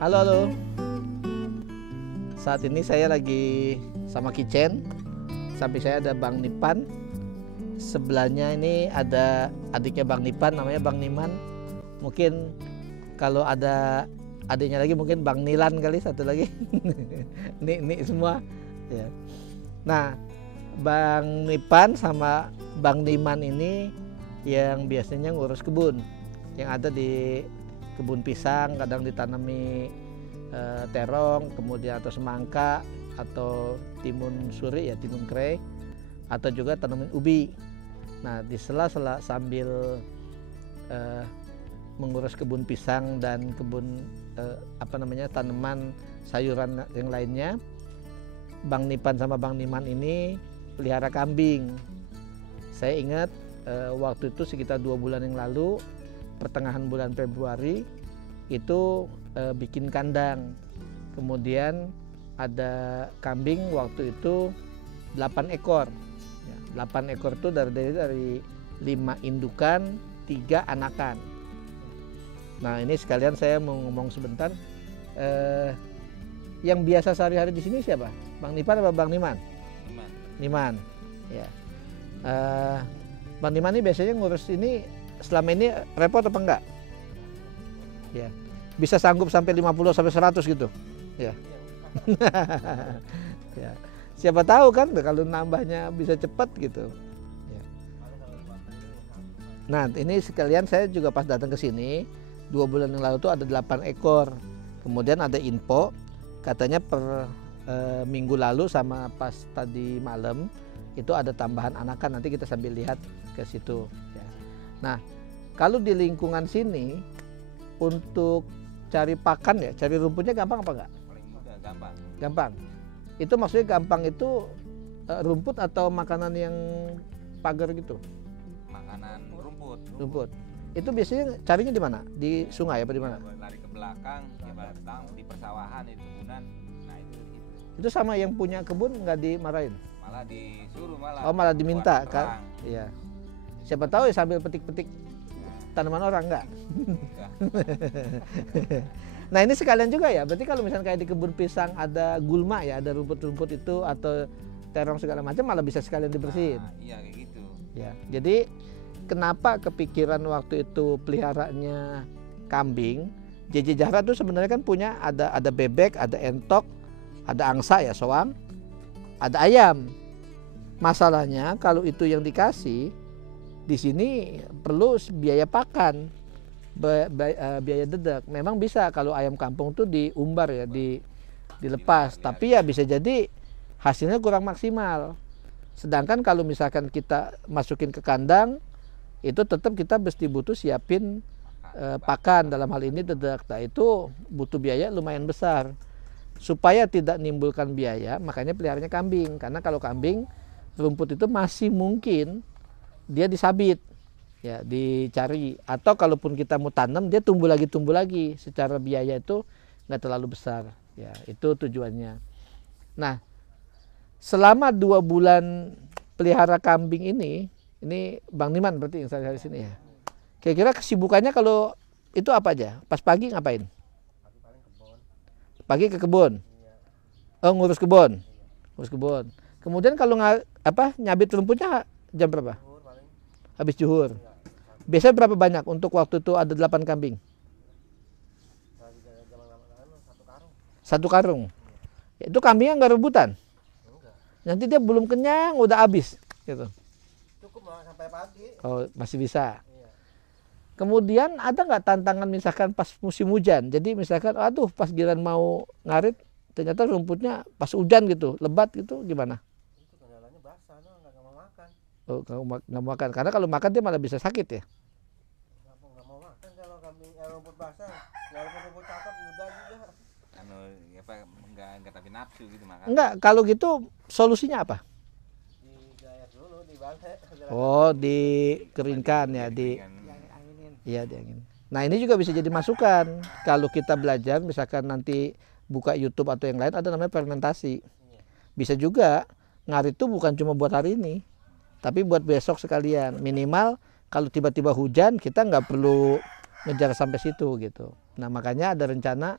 Halo, halo. Saat ini saya lagi sama Kicen. Samping saya ada Bang Nipan. Sebelahnya ini ada adiknya Bang Nipan, namanya Bang Niman. Mungkin kalau ada adiknya lagi mungkin Bang Nilan kali, satu lagi. Nik semua. Ya. Nah, Bang Nipan sama Bang Niman ini yang biasanya ngurus kebun yang ada di kebun pisang, kadang ditanami terong, kemudian atau semangka atau timun suri ya, timun krey, atau juga tanaman ubi. Nah, di sela-sela sambil mengurus kebun pisang dan kebun tanaman sayuran yang lainnya, Bang Nipan sama Bang Niman ini pelihara kambing. Saya ingat waktu itu sekitar 2 bulan yang lalu, pertengahan bulan Februari itu bikin kandang. Kemudian ada kambing waktu itu 8 ekor. 8 ekor itu dari 5 indukan, 3 anakan. Nah, ini sekalian saya mau ngomong sebentar. Yang biasa sehari-hari di sini siapa? Bang Nipan apa Bang Niman? Niman. Ya. Bang Niman ini biasanya ngurus ini selama ini repot apa enggak? Ya. Bisa sanggup sampai 50 sampai 100 gitu. Ya. Ya. Siapa tahu kan kalau nambahnya bisa cepat gitu. Ya. Nah, ini sekalian saya juga pas datang ke sini 2 bulan yang lalu tuh ada 8 ekor. Kemudian ada info katanya per minggu lalu sama pas tadi malam itu ada tambahan anakan, nanti kita sambil lihat ke situ. Ya. Nah, kalau di lingkungan sini untuk cari pakan ya, cari rumputnya gampang apa enggak? Paling mudah, gampang. Gampang. Itu maksudnya gampang itu rumput atau makanan yang pagar gitu? Makanan rumput. Rumput. Itu biasanya carinya di mana? Di sungai apa di mana? Lari ke belakang, di batang, di persawahan, di kebunan. Nah, itu gitu. Itu sama yang punya kebun nggak dimarahin? Malah disuruh malah. Oh, malah diminta buat kan? Iya. Siapa tahu ya sambil petik-petik tanaman orang enggak? Nah, ini sekalian juga ya. Berarti kalau misalnya kayak di kebun pisang ada gulma ya, ada rumput-rumput itu atau terong segala macam, malah bisa sekalian dibersihin. Nah, iya kayak gitu. Ya. Jadi kenapa kepikiran waktu itu peliharanya kambing? JJ Jahra tuh sebenarnya kan punya ada bebek, ada entok, ada angsa ya, soang, ada ayam. Masalahnya kalau itu yang dikasih di sini perlu biaya pakan, biaya dedek. Memang bisa kalau ayam kampung tuh diumbar ya, dilepas, tapi ya bisa jadi hasilnya kurang maksimal. Sedangkan kalau misalkan kita masukin ke kandang, itu tetap kita mesti butuh siapin pakan, dalam hal ini dedek. Nah, itu butuh biaya lumayan besar. Supaya tidak menimbulkan biaya, makanya peliharanya kambing. Karena kalau kambing, rumput itu masih mungkin dia disabit, ya dicari. Atau kalaupun kita mau tanam, dia tumbuh lagi. Secara biaya itu nggak terlalu besar. Ya, itu tujuannya. Nah, selama 2 bulan pelihara kambing ini Bang Niman berarti yang saya di sini ya. Kira-kira kesibukannya kalau itu apa aja? Pas pagi ngapain? Pagi ke kebun. Oh, ngurus kebun. Ngurus kebun. Kemudian kalau nyabit rumputnya jam berapa? Habis zuhur. Biasanya berapa banyak untuk waktu itu ada 8 kambing? 1 karung. Itu kambingnya nggak rebutan? Nanti dia belum kenyang udah habis gitu. Cukup sampai pagi. Oh, masih bisa. Kemudian ada nggak tantangan misalkan pas musim hujan? Jadi misalkan aduh pas giliran mau ngarit ternyata rumputnya pas hujan gitu, lebat gitu, gimana? Itu kendalanya basah, nggak mau makan. Oh, nggak mau makan. Karena kalau makan dia malah bisa sakit ya. Nggak mau makan kalau kambing rumput basah. Walaupun rumput cakep muda juga. Anu apa enggak tapi nafsu gitu makan. Enggak, kalau gitu solusinya apa? Digayat dulu, dibantai. Oh, dikeringkan ya, Diangin-anginin. iya diangin. Nah, ini juga bisa jadi masukan. Kalau kita belajar, misalkan nanti buka YouTube atau yang lain, ada namanya fermentasi. Bisa juga ngarit itu bukan cuma buat hari ini, tapi buat besok sekalian. Minimal kalau tiba-tiba hujan, kita nggak perlu ngejar sampai situ gitu. Nah, makanya ada rencana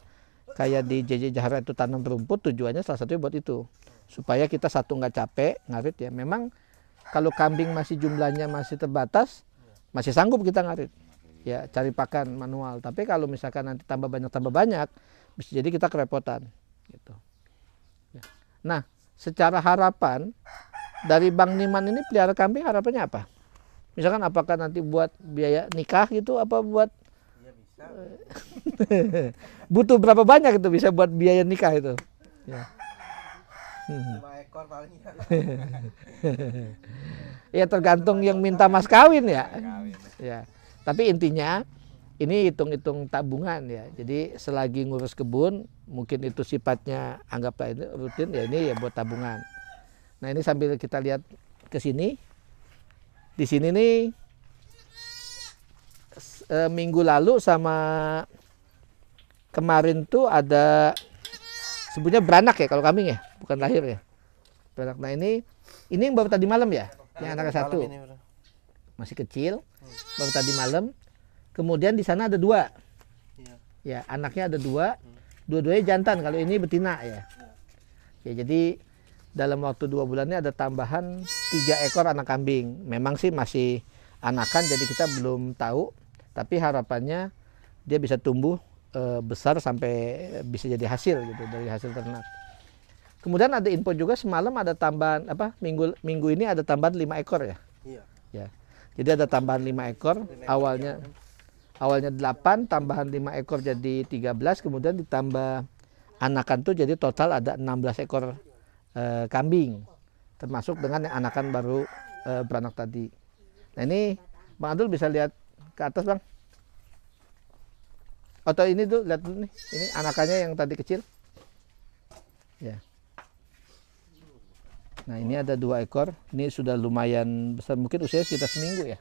kayak di JJ Jahara itu tanam rumput, tujuannya salah satunya buat itu. Supaya kita satu nggak capek ngarit ya. Memang kalau kambing masih jumlahnya masih terbatas, masih sanggup kita ngarit. Ya, cari pakan manual. Tapi kalau misalkan nanti tambah banyak, bisa jadi kita kerepotan gitu. Ya. Nah, secara harapan dari Bang Niman ini pelihara kambing harapannya apa? Misalkan apakah nanti buat biaya nikah gitu, apa buat Iya bisa. butuh berapa banyak itu bisa buat biaya nikah itu? Ya. 5 ekor paling ya. Ya tergantung yang minta mas kawin ya. Kawin. Ya. Tapi intinya ini hitung-hitung tabungan ya. Jadi selagi ngurus kebun, mungkin itu sifatnya anggaplah ini rutin ya, ini ya buat tabungan. Nah, ini sambil kita lihat ke sini. Di sini nih minggu lalu sama kemarin tuh ada sebutnya beranak ya kalau kambing ya, bukan lahir ya. Beranak. Nah, ini yang baru tadi malam ya, yang anaknya satu. Malam ini, bro. Masih kecil, baru tadi malam. Kemudian di sana ada 2. Iya. Ya, anaknya ada 2. Dua-duanya jantan, kalau ini betina ya. Ya, jadi dalam waktu 2 bulan ini ada tambahan 3 ekor anak kambing. Memang sih masih anakan, jadi kita belum tahu. Tapi harapannya dia bisa tumbuh besar sampai bisa jadi hasil gitu dari hasil ternak. Kemudian ada info juga semalam ada tambahan apa minggu ini ada tambahan 5 ekor ya. Iya. Ya. Jadi ada tambahan 5 ekor. Awalnya 8, tambahan 5 ekor jadi 13, kemudian ditambah anakan tuh jadi total ada 16 ekor kambing. Termasuk dengan yang anakan baru beranak tadi. Nah, ini Bang Abdul bisa lihat ke atas, Bang. Atau ini tuh lihat dulu nih. Ini anakannya yang tadi kecil. Ya. Nah, ini ada 2 ekor. Ini sudah lumayan besar, mungkin usianya sekitar seminggu ya.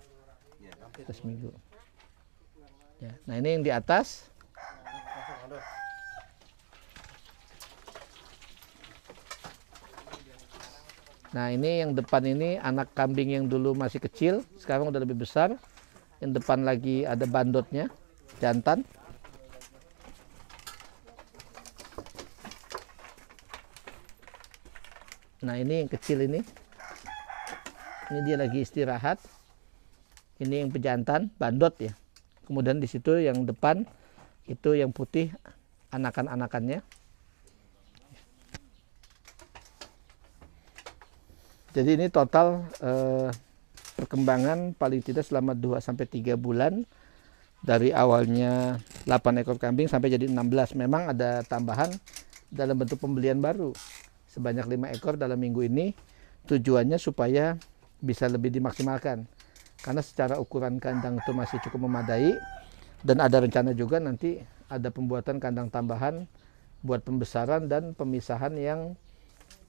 Sekitar seminggu. Ya. Nah, ini yang di atas. Nah, ini yang depan ini anak kambing yang dulu masih kecil, sekarang udah lebih besar. Yang depan lagi ada bandotnya, jantan. Nah, ini yang kecil ini. Ini dia lagi istirahat. Ini yang pejantan, bandot ya. Kemudian di situ yang depan itu yang putih anakan-anakannya. Jadi ini total perkembangan paling tidak selama 2-3 bulan. Dari awalnya 8 ekor kambing sampai jadi 16. Memang ada tambahan dalam bentuk pembelian baru. Sebanyak 5 ekor dalam minggu ini. Tujuannya supaya bisa lebih dimaksimalkan. Karena secara ukuran kandang itu masih cukup memadai. Dan ada rencana juga nanti ada pembuatan kandang tambahan buat pembesaran dan pemisahan yang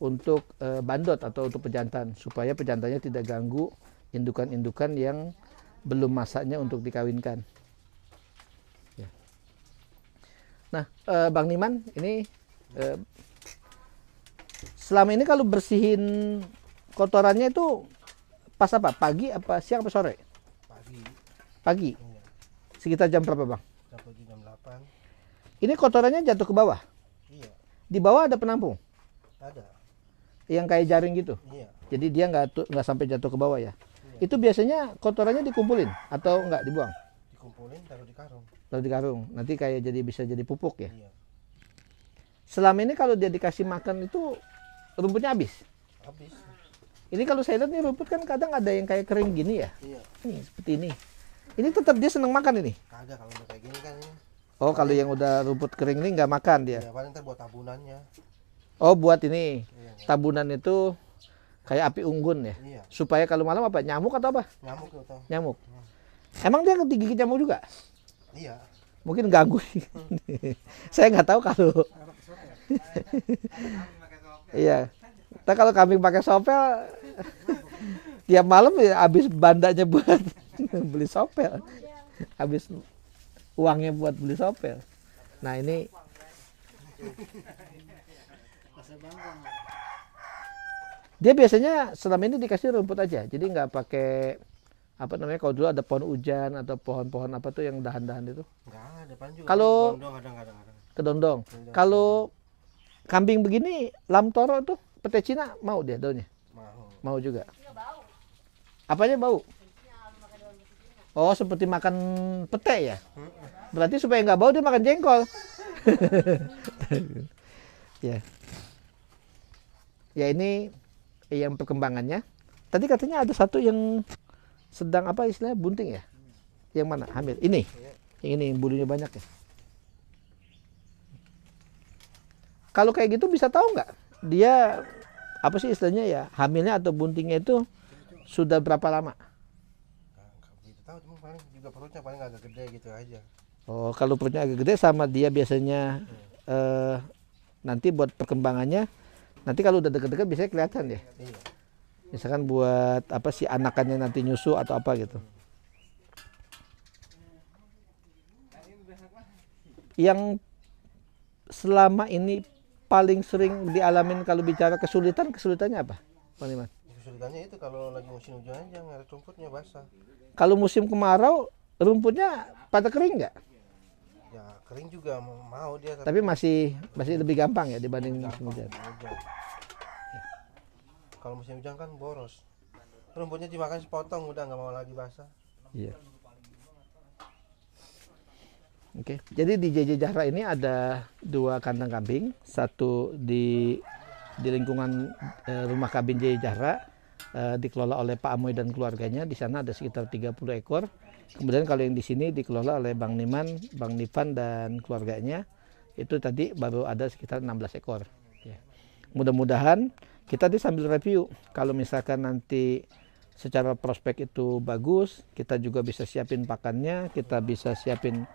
untuk bandot atau untuk pejantan, supaya pejantannya tidak ganggu indukan-indukan yang belum masaknya untuk dikawinkan. Ya. Nah, Bang Niman, ini selama ini kalau bersihin kotorannya itu pas apa? Pagi apa siang apa sore? Pagi. Pagi. Iya. Sekitar jam berapa, Bang? Sampai jam 8. Ini kotorannya jatuh ke bawah. Iya. Di bawah ada penampung Ada. yang kayak jaring gitu. Iya. Jadi dia nggak sampai jatuh ke bawah ya. Iya. Itu biasanya kotorannya dikumpulin atau nggak dibuang? Dikumpulin taruh di karung. Taruh di karung. Nanti kayak jadi bisa jadi pupuk ya. Iya. Selama ini kalau dia dikasih makan itu rumputnya habis. Habis. Ini kalau saya lihat nih rumput kan kadang ada yang kayak kering gini ya. Iya. Nih seperti ini. Ini tetap dia senang makan ini. Kagak kalau udah kayak gini kan ini. Oh, kalau yang udah rumput kering ini nggak makan dia. Iya, paling ntar buat tabunannya. Oh, buat ini Iya. tabunan itu kayak api unggun ya. Iya, Supaya kalau malam apa? Nyamuk atau apa? nyamuk tuh tau. Nyamuk. Emang dia digigit nyamuk juga? Iya. Mungkin ganggu. Saya nggak tahu kalau. Iya. Tapi kalau kambing pakai sopel, tiap malam ya habis bandanya buat beli sopel, habis uangnya buat beli sopel. Nah ini dia biasanya selama ini dikasih rumput aja, jadi nggak pakai apa namanya, kalau dulu ada pohon ujan atau pohon-pohon apa tuh yang dahan-dahan itu, Enggak ada, depan juga. Kalau- Gondong ada. kedondong. Kalau kambing begini, lam toro tuh pete Cina mau dia daunnya, Mau. mau juga. Apanya bau? Oh seperti makan pete ya? Berarti supaya nggak bau dia makan jengkol. Ya. Ya ini yang perkembangannya. Tadi katanya ada satu yang sedang apa istilahnya bunting ya? Yang mana? Hamil. Ini. Yang ini yang bulunya banyak ya. Kalau kayak gitu bisa tahu nggak? Dia apa sih istilahnya ya? Hamilnya atau buntingnya itu sudah berapa lama? Nggak begitu tahu, cuma paling juga perutnya paling agak gede gitu aja. Oh, kalau perutnya agak gede sama dia biasanya nanti buat perkembangannya, nanti kalau udah deket-deket biasanya kelihatan ya. Iya. Misalkan buat apa sih anakannya nanti nyusu atau apa gitu. Yang selama ini paling sering dialamin kalau bicara kesulitannya apa, Bang Liman? Kesulitannya itu kalau lagi musim hujan aja ngarit rumputnya basah. Kalau musim kemarau rumputnya pada kering nggak? Ya kering juga mau dia, Tapi masih lebih gampang ya dibanding musim gampang hujan. hujan. Kalau musim hujan kan boros. Rumputnya dimakan sepotong udah nggak mau lagi basah. Iya. Oke, jadi di JJ Jahra ini ada 2 kandang kambing, satu di lingkungan rumah kambing JJ Jahra, dikelola oleh Pak Amoy dan keluarganya. Di sana ada sekitar 30 ekor. Kemudian kalau yang di sini dikelola oleh Bang Niman, Bang Nivan dan keluarganya, itu tadi baru ada sekitar 16 ekor. Ya. Mudah-mudahan kita sambil review, kalau misalkan nanti secara prospek itu bagus, kita juga bisa siapin pakannya, kita bisa siapin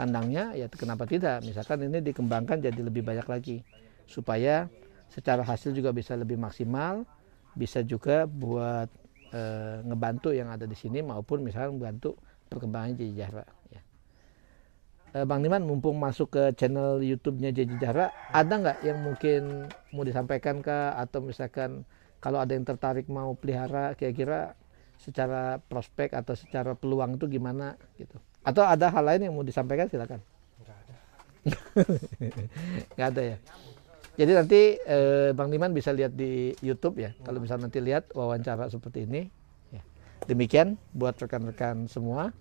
kandangnya, ya kenapa tidak? Misalkan ini dikembangkan jadi lebih banyak lagi, supaya secara hasil juga bisa lebih maksimal, bisa juga buat ngebantu yang ada di sini maupun misalnya membantu perkembangan JJ Jahra. Ya. Bang Niman, mumpung masuk ke channel YouTube-nya JJ Jahra, ada nggak yang mungkin mau disampaikan kah? Atau misalkan kalau ada yang tertarik mau pelihara, kira-kira secara prospek atau secara peluang itu gimana gitu? Atau ada hal lain yang mau disampaikan, silakan. Nggak ada. Nggak ada ya. Jadi nanti Bang Niman bisa lihat di YouTube ya. Kalau misalnya nanti lihat wawancara seperti ini. Ya. Demikian buat rekan-rekan semua.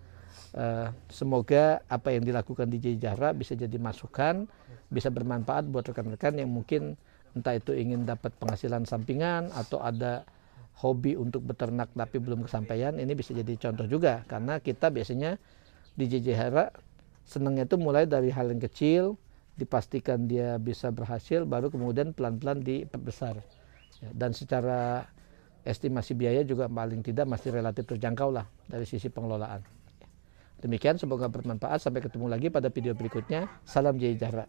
Semoga apa yang dilakukan di JJ Jahra bisa jadi masukan, bisa bermanfaat buat rekan-rekan yang mungkin entah itu ingin dapat penghasilan sampingan atau ada hobi untuk beternak tapi belum kesampaian. Ini bisa jadi contoh juga, karena kita biasanya di JJ Jahra senangnya itu mulai dari hal yang kecil, dipastikan dia bisa berhasil, baru kemudian pelan-pelan diperbesar. Ya, dan secara estimasi biaya juga paling tidak masih relatif terjangkau lah dari sisi pengelolaan. Demikian, semoga bermanfaat. Sampai ketemu lagi pada video berikutnya. Salam JJ Jahra.